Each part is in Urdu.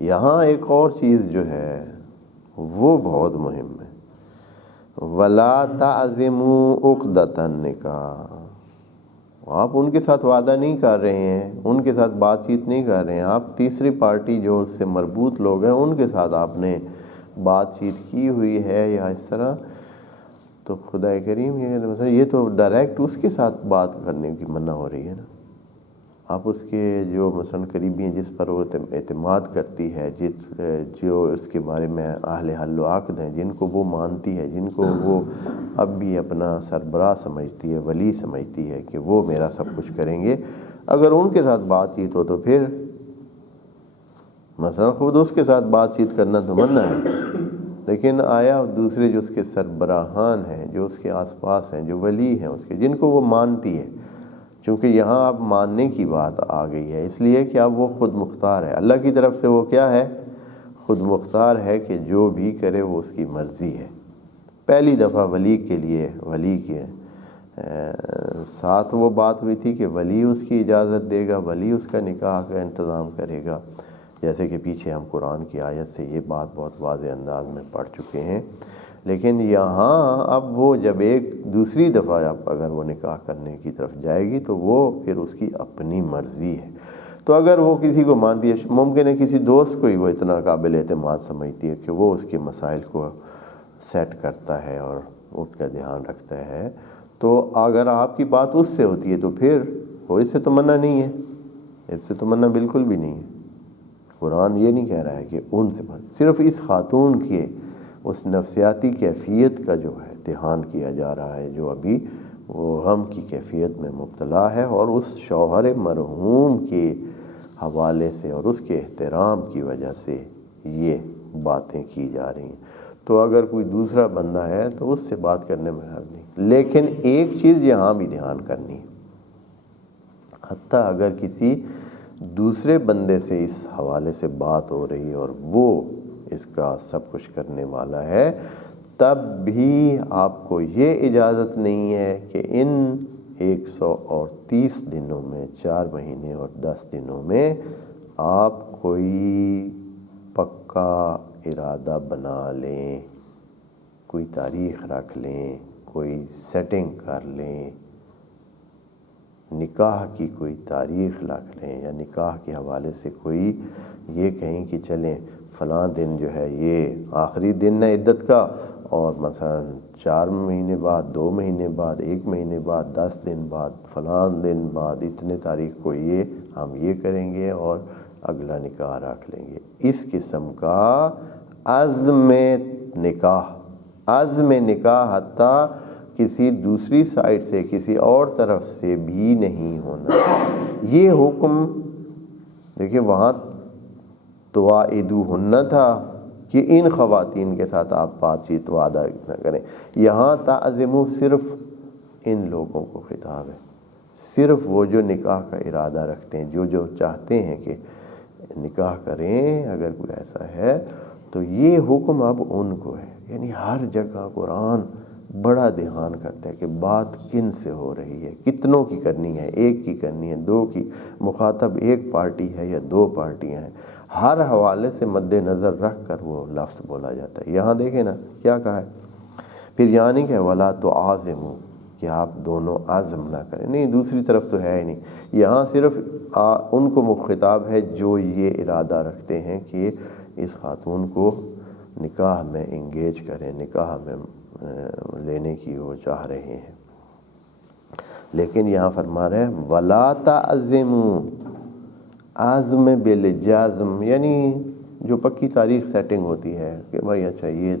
یہاں ایک اور چیز جو ہے وہ بہت مہم ہے، وَلَا تَعْزِمُوا عُقْدَةَ النِّکَاحِ، آپ ان کے ساتھ وعدہ نہیں کر رہے ہیں، ان کے ساتھ بات چیت نہیں کر رہے ہیں، آپ تیسری پارٹی جو اس سے مربوط لوگ ہیں ان کے ساتھ آپ نے بات چیت کی ہوئی ہے یا اس طرح، تو خدا کریم یہ تو ڈائریکٹ اس کے ساتھ بات کرنے کی منع ہو رہی ہے نا۔ آپ اس کے جو مثلا قریبی ہیں، جس پر وہ اعتماد کرتی ہے، جو اس کے بارے میں اہل حل و عقد ہیں، جن کو وہ مانتی ہے، جن کو وہ اب بھی اپنا سربراہ سمجھتی ہے، ولی سمجھتی ہے کہ وہ میرا سب کچھ کریں گے، اگر ان کے ساتھ بات چیت ہو تو پھر مثلا خود اس کے ساتھ بات چیت کرنا تو منع ہے، لیکن آیا دوسرے جو اس کے سربراہان ہیں، جو اس کے آس پاس ہیں، جو ولی ہیں اس کے، جن کو وہ مانتی ہے، چونکہ یہاں اب ماننے کی بات آ گئی ہے، اس لیے کہ اب وہ خود مختار ہے، اللہ کی طرف سے وہ کیا ہے؟ خود مختار ہے کہ جو بھی کرے وہ اس کی مرضی ہے۔ پہلی دفعہ ولی کے لیے، ولی کے ساتھ وہ بات ہوئی تھی کہ ولی اس کی اجازت دے گا، ولی اس کا نکاح کا انتظام کرے گا، جیسے کہ پیچھے ہم قرآن کی آیت سے یہ بات بہت واضح انداز میں پڑھ چکے ہیں۔ لیکن یہاں اب وہ جب ایک دوسری دفعہ اگر وہ نکاح کرنے کی طرف جائے گی تو وہ پھر اس کی اپنی مرضی ہے۔ تو اگر وہ کسی کو مانتی ہے، ممکن ہے کسی دوست کو ہی وہ اتنا قابل اعتماد سمجھتی ہے کہ وہ اس کے مسائل کو سیٹ کرتا ہے اور اس کا دھیان رکھتا ہے، تو اگر آپ کی بات اس سے ہوتی ہے تو پھر وہ اس سے تو منع نہیں ہے، اس سے تو منع بالکل بھی نہیں ہے۔ قرآن یہ نہیں کہہ رہا ہے کہ ان سے بات، صرف اس خاتون کے اس نفسیاتی کیفیت کا جو ہے دھیان کیا جا رہا ہے، جو ابھی وہ غم کی کیفیت میں مبتلا ہے، اور اس شوہر مرحوم کے حوالے سے اور اس کے احترام کی وجہ سے یہ باتیں کی جا رہی ہیں۔ تو اگر کوئی دوسرا بندہ ہے تو اس سے بات کرنے میں حرج نہیں، لیکن ایک چیز یہاں بھی دھیان کرنی ہے، حتیٰ اگر کسی دوسرے بندے سے اس حوالے سے بات ہو رہی ہے اور وہ اس کا سب کچھ کرنے والا ہے، تب بھی آپ کو یہ اجازت نہیں ہے کہ ان 130 دنوں میں، 4 مہینے اور 10 دنوں میں آپ کوئی پکا ارادہ بنا لیں، کوئی تاریخ رکھ لیں، کوئی سیٹنگ کر لیں، نکاح کی کوئی تاریخ رکھ لیں، یا نکاح کے حوالے سے کوئی یہ کہیں کہ چلیں فلاں دن جو ہے یہ آخری دن ہے عدت کا، اور مثلا 4 مہینے بعد، 2 مہینے بعد، 1 مہینے بعد، 10 دن بعد، فلاں دن بعد، اتنے تاریخ کو یہ ہم یہ کریں گے اور اگلا نکاح رکھ لیں گے۔ اس قسم کا عزم نکاح حتیٰ کسی دوسری سائٹ سے، کسی اور طرف سے بھی نہیں ہونا۔ یہ حکم دیکھیں، وہاں تواعدوہن تھا کہ ان خواتین کے ساتھ آپ بات چیت وعدہ نہ کریں، یہاں تعزموا صرف ان لوگوں کو خطاب ہے، صرف وہ جو نکاح کا ارادہ رکھتے ہیں، جو چاہتے ہیں کہ نکاح کریں، اگر کوئی ایسا ہے تو یہ حکم اب ان کو ہے۔ یعنی ہر جگہ قرآن بڑا دھیان کرتا ہے کہ بات کن سے ہو رہی ہے، کتنوں کی کرنی ہے، ایک کی کرنی ہے، 2 کی، مخاطب ایک پارٹی ہے یا 2 پارٹیاں ہیں، ہر حوالے سے مد نظر رکھ کر وہ لفظ بولا جاتا ہے۔ یہاں دیکھیں نا کیا کہا ہے، پھر یہاں نہیں کہ وَلَا تُعَازِمُوا، کہ آپ دونوں عزم نہ کریں، نہیں، دوسری طرف تو ہے ہی نہیں، یہاں صرف ان کو خطاب ہے جو یہ ارادہ رکھتے ہیں کہ اس خاتون کو نکاح میں انگیج کریں، نکاح میں لینے کی وہ چاہ رہے ہیں۔ لیکن یہاں فرما رہے ہیں وَلَا تَعْزِمُوا، عزم بالجزم، یعنی جو پکی تاریخ سیٹنگ ہوتی ہے کہ بھائی اچھا یہ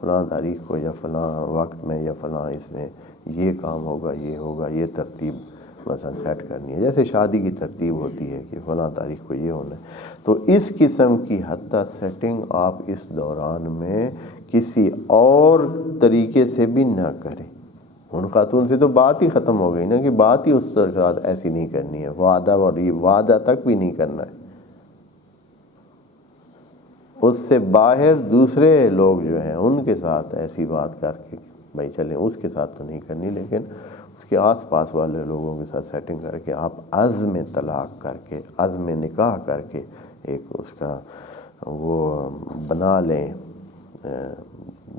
فلاں تاریخ کو یا فلاں وقت میں یا فلاں اس میں یہ کام ہوگا، یہ ہوگا، یہ ترتیب مثلا سیٹ کرنی ہے، جیسے شادی کی ترتیب ہوتی ہے کہ فلاں تاریخ کو یہ ہونا ہے، تو اس قسم کی حتیٰ سیٹنگ آپ اس دوران میں کسی اور طریقے سے بھی نہ کریں۔ ان خاتون سے تو بات ہی ختم ہو گئی نا، کہ بات ہی اس کے ساتھ ایسی نہیں کرنی ہے، وعدہ اور یہ وعدہ تک بھی نہیں کرنا ہے۔ اس سے باہر دوسرے لوگ جو ہیں ان کے ساتھ ایسی بات کر کے بھائی چلیں، اس کے ساتھ تو نہیں کرنی، لیکن اس کے آس پاس والے لوگوں کے ساتھ سیٹنگ کر کے آپ عزم طلاق کر کے، عزم نکاح کر کے ایک اس کا وہ بنا لیں،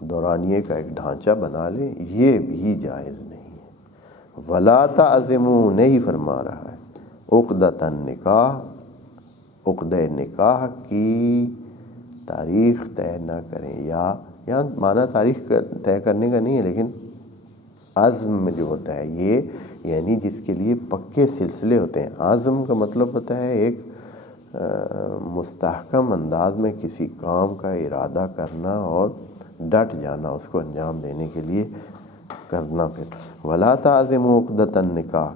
دورانیے کا ایک ڈھانچہ بنا لیں، یہ بھی جائز نہیں ہے۔ ولا تعزموا نہیں فرما رہا ہے عقدۃ النکاح، عقدہ نکاح کی تاریخ طے نہ کریں، یا یہاں معنی تاریخ طے کرنے کا نہیں ہے، لیکن عزم جو ہوتا ہے یہ یعنی جس کے لیے پکے سلسلے ہوتے ہیں۔ عزم کا مطلب ہوتا ہے ایک مستحکم انداز میں کسی کام کا ارادہ کرنا اور ڈٹ جانا، اس کو انجام دینے کے لیے کرنا۔ پھر ولا تعزموا عقدۃ النکاح،